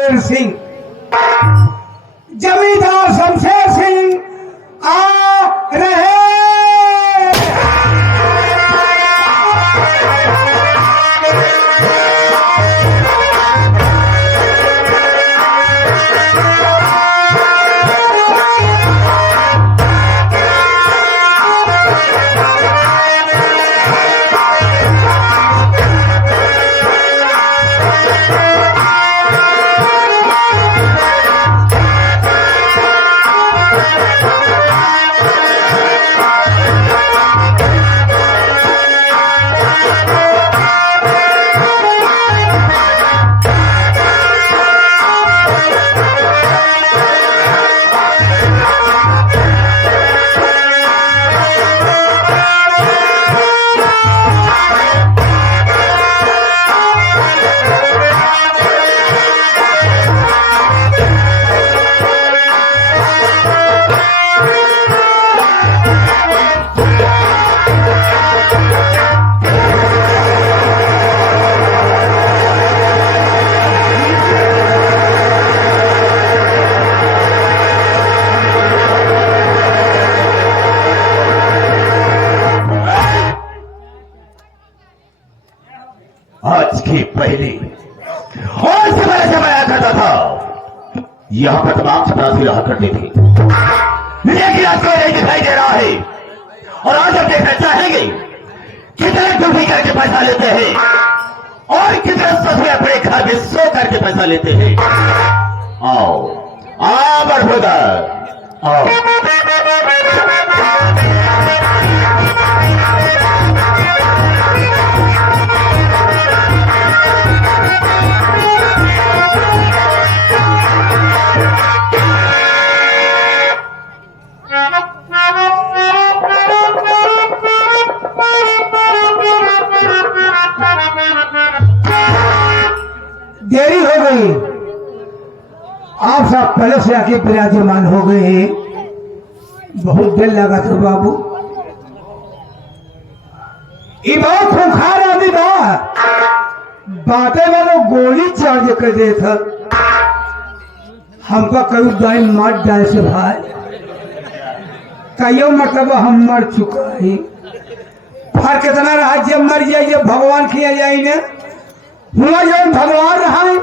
सिंह, जमींदार शमशेर सिंह आ रहे। आज की पहली और समय आया करता था, यहां पर तमाम चपरासी रहा करती थी, लेकिन आज कोई नहीं दिखाई दे रहा है। और आज हम देखना चाहेंगे कितने दुखी करके पैसा लेते हैं और कितने ससुर अपने घर में सो करके पैसा लेते हैं। आओ आओ बड़भुदर आओ। देरी हो गई, आप सब पहले से आके विराजमान हो गए हैं। बहुत देर लगा था बाबू, ये बहुत खूंखार आदमी बातें वालों गोली चार्ज कर दे था। हमका कभी दाई मार डाल से भाई कहियो मतलब हम मर चुका है। फर्क इतना रहा जब मर जाइए भगवान किया जाए ना हुआ जो भगवान रहा है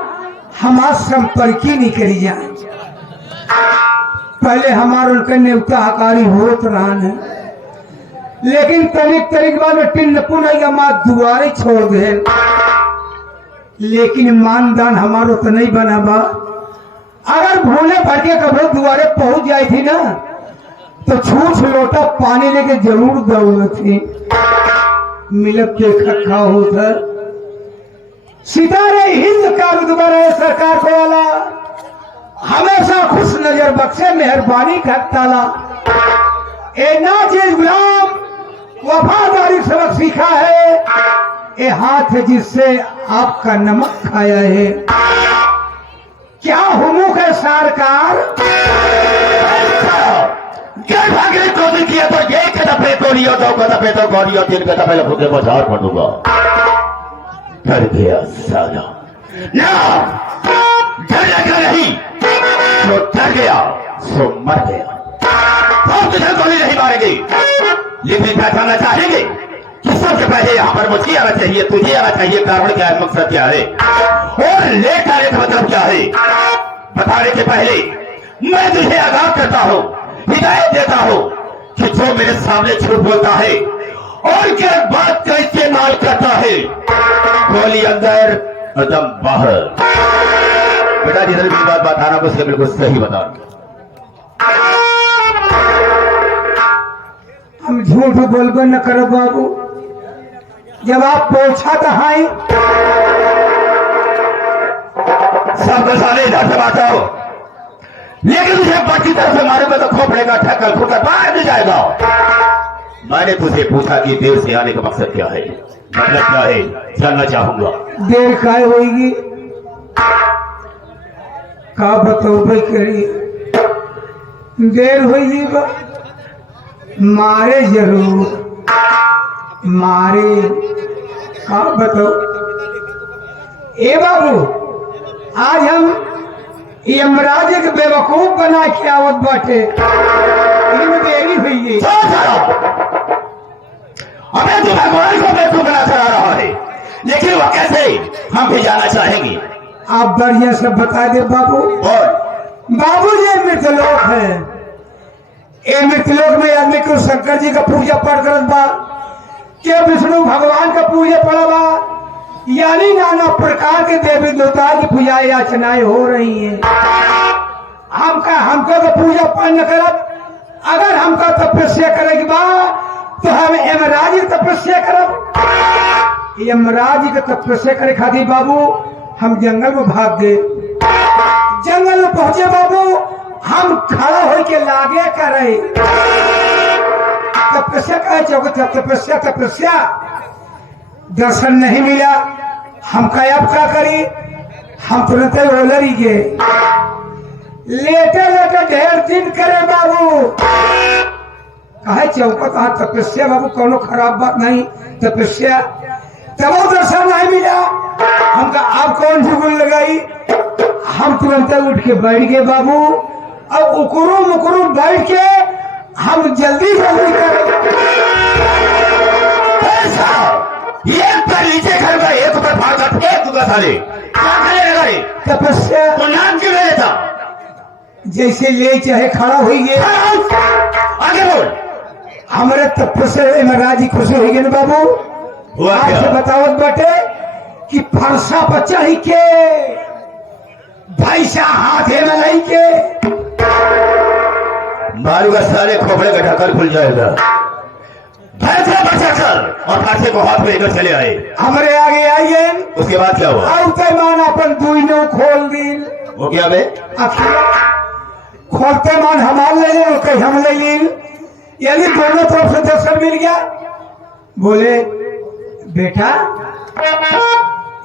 हमारा संपर्क ही नहीं करी जाए। पहले हमारे उनके नेवता हकारी होत रहा है, लेकिन तरीक बाद में टिन पुनः माँ दुआरे छोड़ दे। लेकिन मानदान हमारो तो नहीं बना बा। अगर भूले भटके कभी दुआरे पहुंच जाए थी ना तो छूछ लोटा पानी लेके जरूर दौड़ थी। मिलब के खखा होता सितारे हिंद का रुतबा सरकार को वाला, हमेशा खुश नजर बख्शे मेहरबानी का ताला। ए नाचे गुलाम वफादारी सबक सीखा है, ए हाथ जिससे आपका नमक खाया है। क्या हुमुक है सरकार को किया तो एक दफे तो लियो, दो दफे तो गौरियो, तीन दफे लफूके बाजार कर दूंगा। डर गया साला ना, डर लगा नहीं तो डर गया सो मर गया। हम तुझे गोली नहीं मारेंगे, लेकिन पहचानना चाहेंगे कि सबसे पहले यहाँ पर मुझे आना चाहिए, तुझे आना चाहिए। कारण क्या है, मकसद क्या है और लेट आने का मतलब क्या है, बताने के पहले मैं तुझे आगाह करता हूँ, हिदायत देता हूँ कि जो मेरे सामने झूठ बोलता है और क्या बात का इस्तेमाल करता है, गोली अंदर कदम बाहर। बेटा जिधर भी बात बताना उसके बिल्कुल सही बता। हम झूठ बोलबो न करो बाबू। जब आप पोछा तो हाई सब साले इधर से बात हो, लेकिन तुझे बाकी तरफ से मारूंगा तो खोपड़ेगा, ठक्कर खुकर बाहर नहीं जाएगा। मैंने तुझे पूछा कि देर से आने का मकसद क्या है, मतलब क्या है, जानना चाहूंगा। देर काय होगी का बताओ भाई करिए। देर होगी मारे जरूर मारे का बताओ। ए बाबू आज हम यमराज के बेवकूफ बना के आवत बाटे इन देरी हुई है। हमें तो भगवान को बेवकूफ बना कर आ रहा है, लेकिन वो कैसे, हम भी जाना चाहेंगे। आप बढ़िया से बता दे बाबू। और बाबू ये मृतलोक है, ये मृतलोक में आदमी को शंकर जी का पूजा पाठ करत बा, के विष्णु भगवान का पूजा पड़ा बा, यानी नाना प्रकार के देवी देवता की पूजा याचनाएं हो रही हैं। हमको तो पूजा पाठ न करब, अगर हमका तपस्या करेगी बा तो हम यमराज की तपस्या करब। यमराज की तपस्या करे खातिर बाबू हम जंगल में भाग गए। जंगल में पहुंचे बाबू, हम खड़ा हो के लागे करे तपस्या कहे चौक तपस्या तपस्या, दर्शन नहीं मिला। हम अब क्या करी, हम तुरंत ओलरी गए, लेटे लेटे ढेर दिन करे बाबू। कहे चौकत तपस्या बाबू, कोनो खराब बात नहीं, तपस्या तब दर्शन नहीं मिला। हमका आप कौन जुगुल लगाई, हम तुरंत उठ के बैठ गए बाबू। अब उकरू मुकरू बैठ के हम जल्दी जल्दी करें। एक पर नीचे कर गए, एक ऊपर भाग एक दूसरा साले क्या करेगा रे? तपस्या तो नाम क्यों ले लेता? जैसे ले चाहे खड़ा हो गए। आगे बोल। हमारे तपस्या यमराज जी खुशी हो गए बाबू। हुआ क्या? आपसे बतावत बाटे कि फरसा पर चढ़ के भैंसा हाथे में लाई के मारूंगा, सारे खोपड़े का ढक्कन खुल जाएगा। भैंसा बचा कर और फरसे को हाथ में लेकर चले आए। हमारे आगे आइए। उसके बाद क्या हुआ? और पैमान अपन दुइनो खोल दिल। वो क्या बे? खोलते मान हमार ले लें, कहीं हम ले लें, यानी दोनों तरफ से दर्शन मिल गया। बोले बेटा,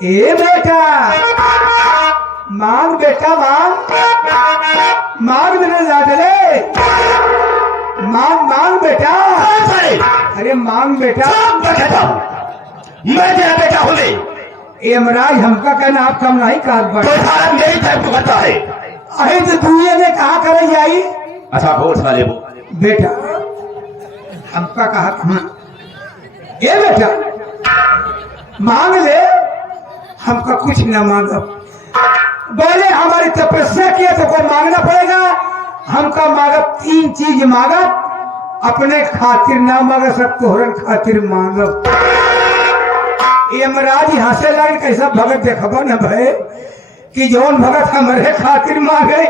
ए बेटा मांग, बेटा मांग, मांग मेरे लाडले, मांग मांग बेटा। अरे मांग बेटा। मैं तेरा बेटा हूँ। यमराज हमका कहना आप कम नहीं काट तो मेरी तरफ को करता है। अरे तो दुनिया ने कहा करे जाई। अच्छा बोल साले वो। बेटा हमका कहा था, ये बेटा मांग ले, हमका कुछ न मांगब। बोले हमारी तपस्या किया तो को मांगना पड़ेगा। हमका मांगब तीन चीज मांगब, अपने खातिर ना मांग सब तोहरन खातिर मांगब। यमराज हंसे लगे, कैसा भगत देखबो न भाई कि जौन भगत हमारे खातिर मांगे।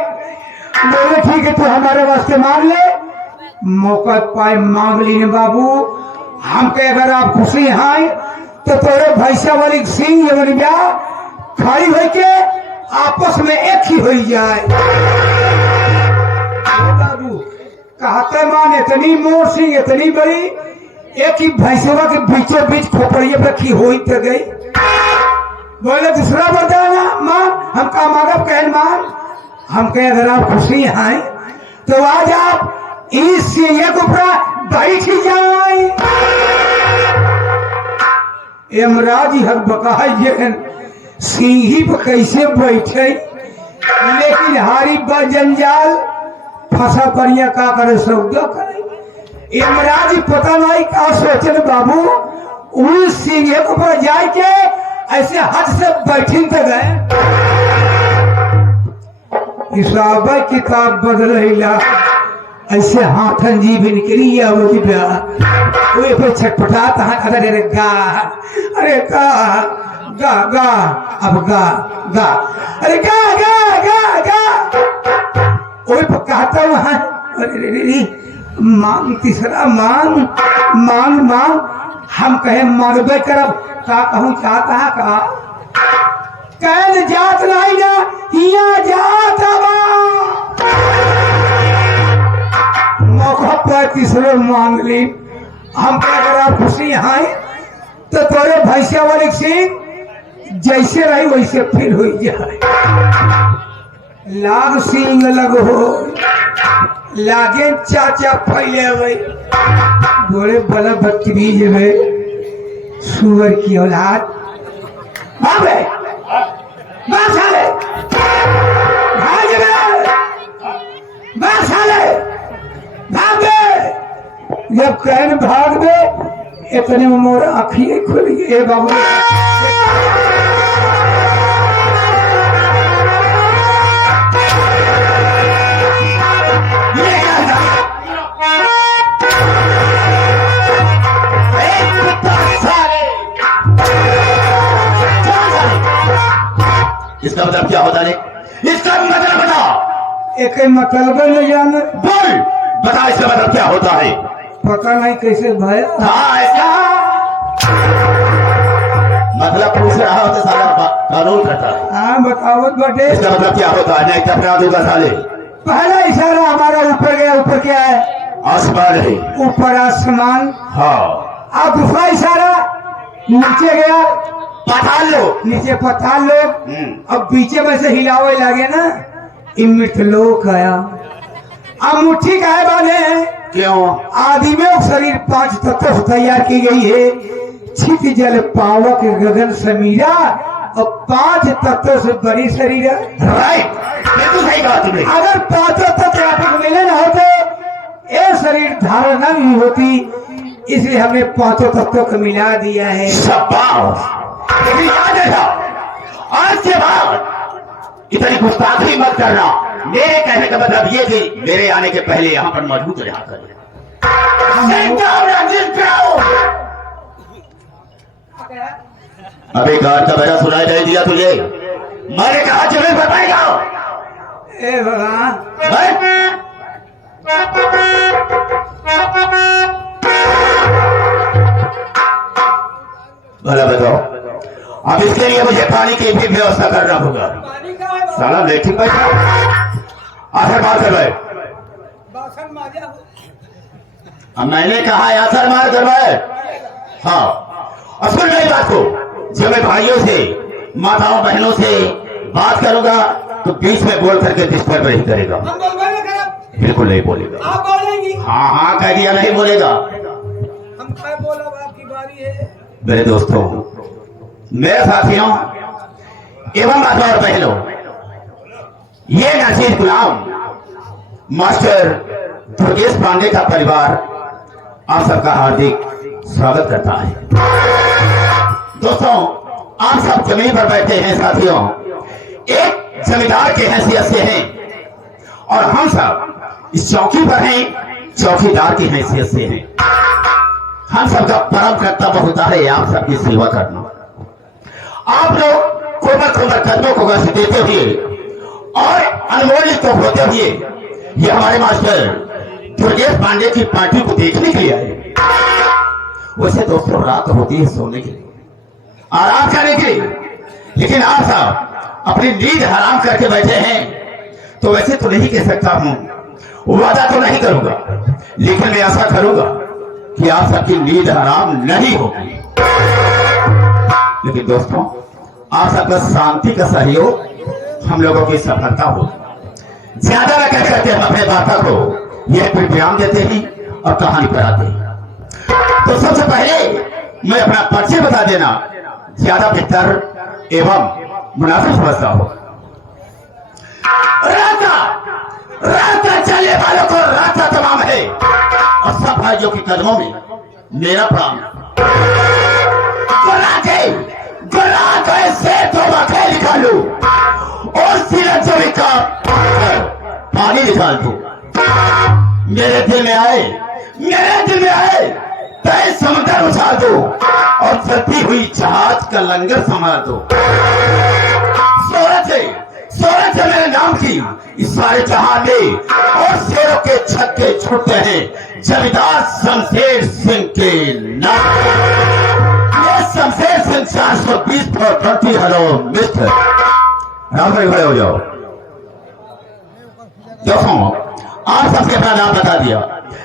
बोले ठीक है, तू हमारे वास्ते मांग ले। मौका पाए मांग ली बाबू। हमके अगर आप खुशी हैं तो तोरे भैंसा वाली सिंह जवन ब्याह खड़ी हो के आपस में एक ही हो जाए। बाबू कहते मान इतनी मोर सिंह इतनी बड़ी, एक ही भैंसवा के बीचों बीच खोपड़िए पे की हो तो गई। बोले दूसरा बताना मां, हम का मांगब कहन मान। हम कहे अगर आप खुशी हैं तो आज आप इस सिंह के ऊपर बैठ जाए। यमराज हक बका सिंही पर कैसे बैठे, लेकिन हारी पर जंजाल फंसा परिया का करे सौदा करे। यमराज पता नहीं का सोचन बाबू, उस सिंह के ऊपर जाए के ऐसे हाथ से बैठिन तो गए। हिसाब किताब बदलेला, ऐसे हाथन जी भी निकली वो पे छटपटाता है। अरे गा, अरे गा गा गा, अब गा गा, अरे गा गा गा गा। वही पर कहता वहां मांग, तीसरा मांग मांग मांग। हम कहे मांगबे करब, का कहूँ चाहता है का कहन जात नहीं ना, हिया जात मौका पर तीसरे मांग ली। हम अगर आप खुशी हैं तो तोरे भैंसिया वाले सिंह जैसे रही वैसे फिर हो जाए। लाग सिंह लग हो लागे चाचा फैले हुए। बोले बड़ा बदतमीज है, सुअर की औलाद। भाग साले, भाग कहन भाग दे इतने में मोर आँखिए खुल गई। ए बाबू ये क्या था? इसका मतलब क्या होता है? इसका मतलब बता। एक मतलब न जान बोल बता, इसका मतलब क्या होता है? पता नहीं कैसे भया। हाँ ऐसा मतलब पूछ रहा हो तो साला कानून करता है। हाँ बतावत बटे। इसका मतलब क्या होता है? नहीं तपना दूंगा साले। पहला इशारा हमारा ऊपर गया। ऊपर क्या है? आसमान है। ऊपर आसमान। हाँ अब दूसरा इशारा नीचे गया। पठान लो। नीचे पठान लोग। अब पीछे में से हिलावे लगे ना, इमिट लोग आया। अब मुट्ठी काहे बांधे हैं? क्यों? आदिमियों का शरीर 5 तत्वों से तैयार की गई है। छित जल पावक गगन समीरा और 5 तत्वों से बड़ी शरीर है। राइट, ये तो सही कहा तुमने। अगर 5 तत्व आपको मिले ना होते ये शरीर धारण नहीं होती, इसलिए हमने 5 तत्वों को मिला दिया है। शाबाश। लेकिन याद रखा, आज के बाद इतनी गुस्ताखी मत करना। मेरे कहने का मतलब ये कि मेरे आने के पहले यहाँ पर मौजूद रहा कर। अभी गार्ड का बेटा सुनाई नहीं दिया तुझे? मैंने कहा जमीन पर पाएगा। ए भगवान भला बताओ, अब इसके लिए मुझे पानी की भी व्यवस्था करना होगा। साला लेठी पैसा आखिर मार कर भाई। अब मैंने कहा आखिर मार कर भाई। हाँ, और सुन मेरी बात को, जब मैं भाइयों से माताओं बहनों से बात करूंगा तो बीच में बोल करके डिस्टर्ब नहीं करेगा। बिल्कुल नहीं बोलेगा। आप बोलेंगी। हाँ हाँ कह दिया, नहीं बोलेगा। हम क्या बोला, आपकी बारी है। मेरे दोस्तों, मेरे साथियों एवं माता और बहनों, ये नासिर गुलाम मास्टर दुर्गेश पांडे का परिवार आप सबका हार्दिक स्वागत करता है। दोस्तों, आप सब जमीन पर बैठे हैं साथियों, एक जमींदार के हैसियत से हैं और हम सब इस चौकी पर हैं, चौकीदार की हैसियत से हैं। हम सबका परम कर्तव्य होता है आप सबकी सेवा करना। आप लोग कोमल कदमों को गश्त देते हुए और अनमोल को होते हुए ये हमारे मास्टर दुर्गेश पांडे की पार्टी को देखने के लिए आए। वैसे दोस्तों रात होती है सोने के लिए, आराम करने के लिए, लेकिन आप सब अपनी नींद हराम करके बैठे हैं। तो वैसे तो नहीं कह सकता हूं, वादा तो नहीं करूंगा, लेकिन मैं ऐसा करूंगा कि आप सबकी नींद हराम नहीं होगी। लेकिन दोस्तों, आप सबका शांति का सहयोग हम लोगों की सफलता हो। ज्यादा न कह करके हम अपने बाता को यह विराम देते हैं और कहानी पर आते हैं। तो सबसे पहले मैं अपना परिचय बता देना ज्यादा बेहतर एवं मुनासिब समझता हूं। रास्ता चलने वालों को रास्ता तमाम है और सब भाइयों के कदमों में मेरा प्रणाम। गुलाके से तो मखे निकालू और सीरत जमी का पानी निकाल दू। मेरे दिल में आए तय समुद्र उछाल दो और चलती हुई जहाज का लंगर संभाल दो। सोरत है मेरे नाम की इस सारे जहां में और शेरों के छक्के छूटते हैं जमींदार शमशेर सिंह के नाम। ये शमशेर सिंह 420 पर 20। हेलो मिस्टर राम भाई, खड़े हो जाओ। दोस्तों, आप सबसे अपना नाम बता दिया,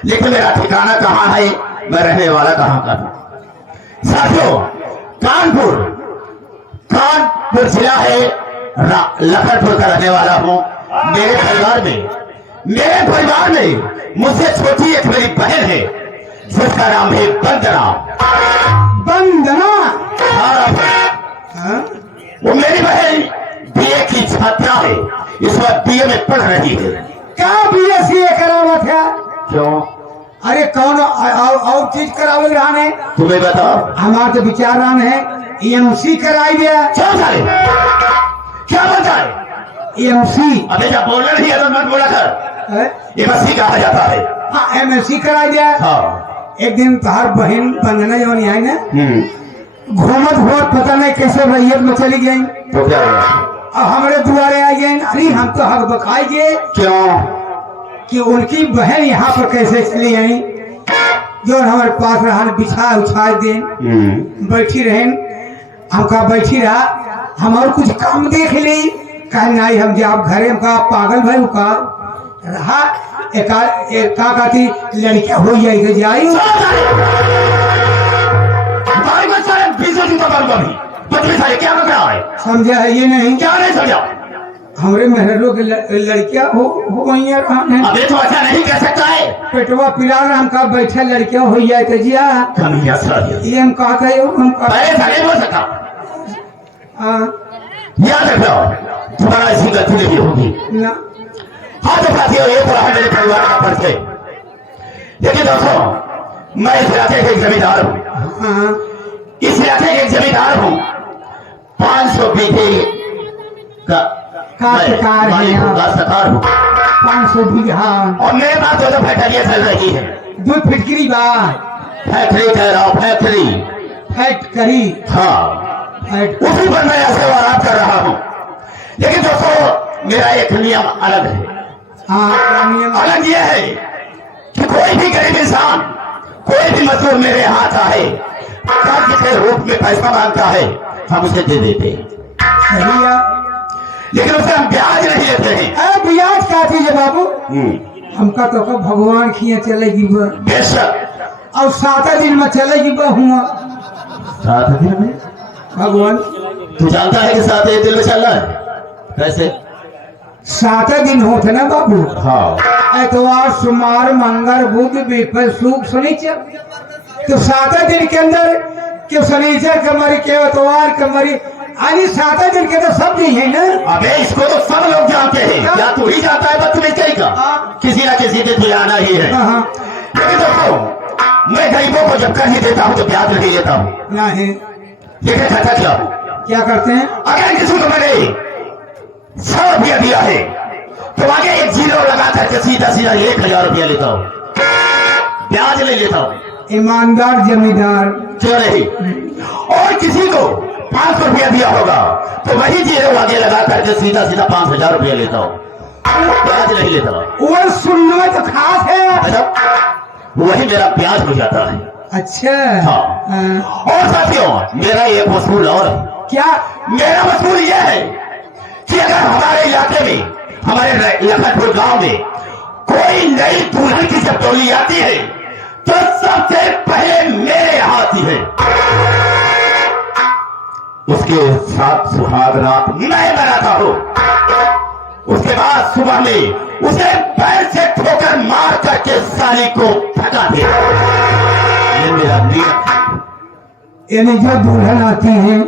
लेकिन मेरा ठिकाना कहाँ है, मैं रहने वाला कहाँ का हूं। साथियों, कानपुर जिला है, लखनपुर का रहने वाला हूं। मेरे परिवार में मुझसे छोटी एक मेरी बहन है जिसका नाम है वंदना। वो मेरी बहन बीए की छात्रा है, इस बार बीए में पढ़ रही है। क्या बीए सीए करावत है? क्यों? अरे कौन और चीज करावे रहने तुम्हें बताओ। हमारे तो विचार रहने है EMC कराई दिया। क्या साले क्या बोलता है? EMC अबे जब बोलना नहीं है तो मत बोला कर। ये मस्ती कहा जाता है। हाँ MSc कराई दिया। हाँ। एक दिन तार बहन बंधना जवानी आई ना घूमत घूमत पता नहीं कैसे रैयत में चली गई। तो क्या हुआ? और हमारे दुआरे आ गए। अरे हम तो हक बकाई गए क्यों? कि उनकी बहन यहाँ पर कैसे चली आई जो हमारे पास रहा बिछा उछा दे बैठी रहे। हमका बैठी रहा हम और कुछ काम देख ली कहे नहीं हम जब घरे का पागल भाई का रहा एका थी लड़कियां हो जाएगी जाई क्या कर रहा है? समझा है ये नहीं क्या नहीं समझा? हमारे मेहरों की लड़कियां हो गई हैं। अबे तो ऐसा नहीं कह सकता है। पेटवा पिला हम का बैठे लड़कियां हो जाए तो जिया ये हम कहते हैं ऐसा नहीं बोल सकता। हाँ याद रखो तुम्हारा ऐसी गलती नहीं होगी ना। हाँ तो साथियों ये तो रहा मेरे परिवार का परिचय। लेकिन दोस्तों मैं इस इलाके के जमींदार हूँ। हाँ इस इलाके के जमींदार हूँ। 500 बीघे का सरकार है। सरकार हूँ 500 बीघा और मेरे पास दो फैक्ट्रियाँ चल रही है। दूध फिटकरी बा फैक्ट्री कह रहा हूँ फैक्ट्री। फैक्ट्री हाँ उसी पर मैं ऐसे वारात कर रहा हूँ। लेकिन दोस्तों मेरा एक नियम अलग है। हाँ नियम अलग यह है कि कोई भी गरीब इंसान कोई भी मजदूर मेरे हाथ आए कर्ज के रूप में पैसा मांगता है हम उसे दे देते हैं। सही है। लेकिन उसे हम ब्याज नहीं लेते हैं। अरे ब्याज क्या चीज है बाबू हमका तो भगवान खिया चलेगी बेशक और 7 दिन में चलेगी हुआ 7 दिन में भगवान तू जानता है कि 7 दिन में चल रहा है कैसे? 7 दिन होते ना बाबू। हाँ एतवार सोमवार मंगल बुध बृहस्पति शुक्र शनिचर तो 7 दिन के अंदर क्यों शनिचर कमरी के एतवार कमरी यानी 7 दिन के तो सब दिन है ना। अबे इसको तो सब लोग जानते हैं। क्या तू ही जानता है बदतमीजी का? किसी ना किसी दिन तो आना ही है। लेकिन दोस्तों मैं गरीबों को जब कर्ज देता हूँ तो ब्याज नहीं लेता हूँ। नहीं लेकिन खाता क्या करते हैं? अगर किसी को मैंने 100 रुपया दिया है तो आगे एक जीरो लगा करके सीधा सीधा 1000 रुपया लेता हूँ। ब्याज नहीं लेता हूँ। ईमानदार जमींदार क्यों नहीं? और किसी को 500 रुपया दिया होगा तो वही जीरो आगे लगा करके सीधा सीधा 5000 रुपया लेता हूँ। ब्याज नहीं लेता हूँ। वो सुनना तो खास है। अच्छा वही मेरा ब्याज हो जाता है। अच्छा हाँ। और साथियों मेरा एक वसूल और क्या? मेरा वसूल यह है कि अगर हमारे इलाके में हमारे लखनपुर गांव में कोई नई दुल्हन की जब टोली आती है तो सबसे पहले मेरे यहाँ आती है। उसके साथ सुहाग रात मैं बनाता हूँ। उसके बाद सुबह में उसे पैर से ठोकर मार करके साली को भगा दे। ये मेरा नियम। यानी जो दुल्हन आती है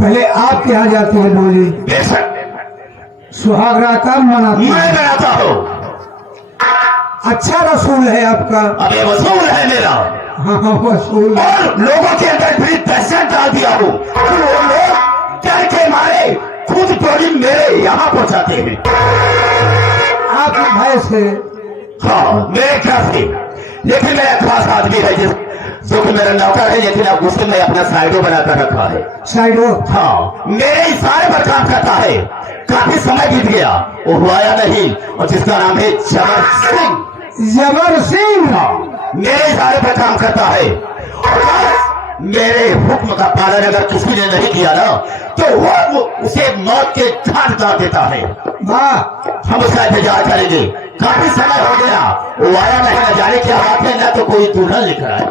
पहले आपके यहाँ जाती है डोली बेशक सुहाग रात आप मनाती मैं है। बनाता हूँ। अच्छा रसूल है आपका। अबे वसूल है मेरा। हाँ वसूल और लोगों के अंदर भी दहशत डाल दिया हूँ कि वो लोग डर के मारे खुद टोली मेरे यहाँ पहुँचाते हैं। आप भय से। हाँ मेरे ख्याल से। लेकिन मेरा खास आदमी है जो कि मेरा नौकर है लेकिन अब उसे मैं अपना साइडो बनाकर रखा है। साइडो? हाँ मेरे इशारे पर काम करता है। काफी समय बीत गया वो आया नहीं और जिसका नाम है जबर सिंह। जबर सिंह मेरे इशारे पर काम करता है और मेरे हुक्म का पालन अगर किसी ने नहीं किया ना तो वो उसे मौत के घाट उतार देता है। वाह हम उसका इंतजार करेंगे। काफी समय हो गया वो आया नहीं। न जाने क्या बात है ना तो कोई दुल्हन लिख रहा है।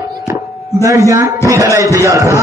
बैठ जाए। ठीक है मैं इंतजार करूँ।